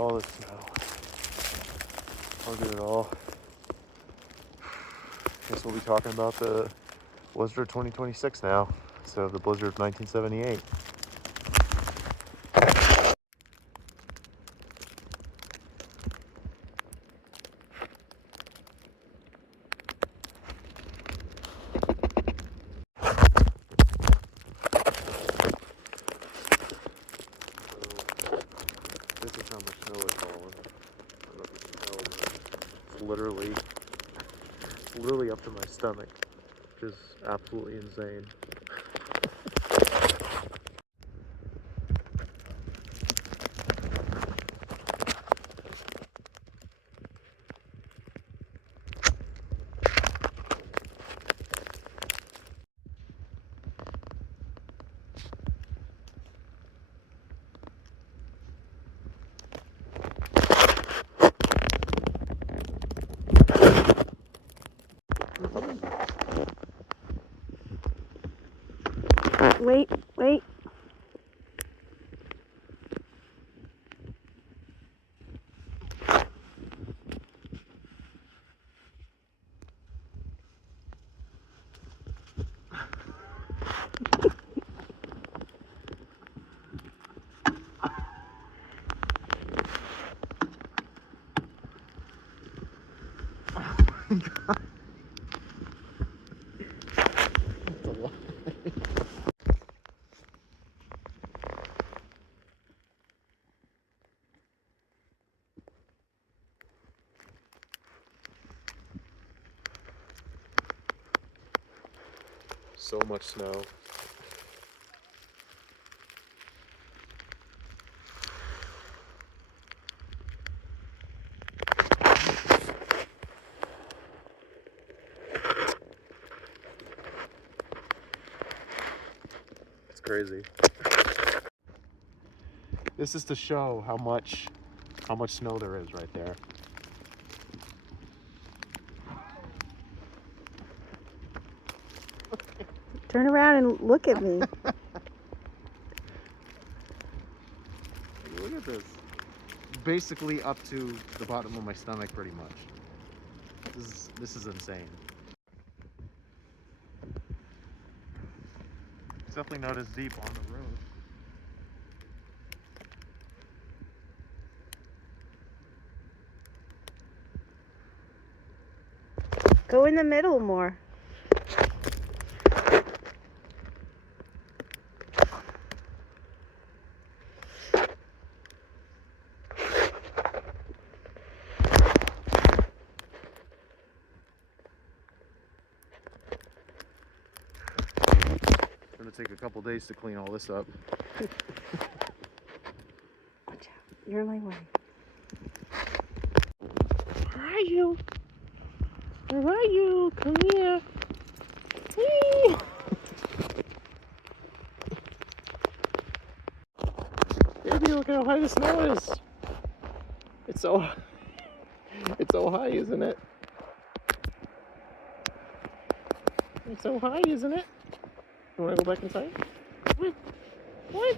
all this snow. Look at it all. Guess we'll be talking about the blizzard of 2026 now, instead of the blizzard of 1978. This is how much snow is falling. I don't know if you can tell, but it's literally up to my stomach, which is absolutely insane. Wait, wait. So much snow. It's crazy. This is to show how much snow there is right there. Turn around and look at me. Look at this. Basically up to the bottom of my stomach, pretty much. This is insane. It's definitely not as deep on the road. Go in the middle more. It's gonna take a couple days to clean all this up. Watch out. You're in my way. Where are you? Where are you? Come here. Whee! Baby, look how high the snow is. It's so high, isn't it? It's so high, isn't it? You wanna go back inside? What? What?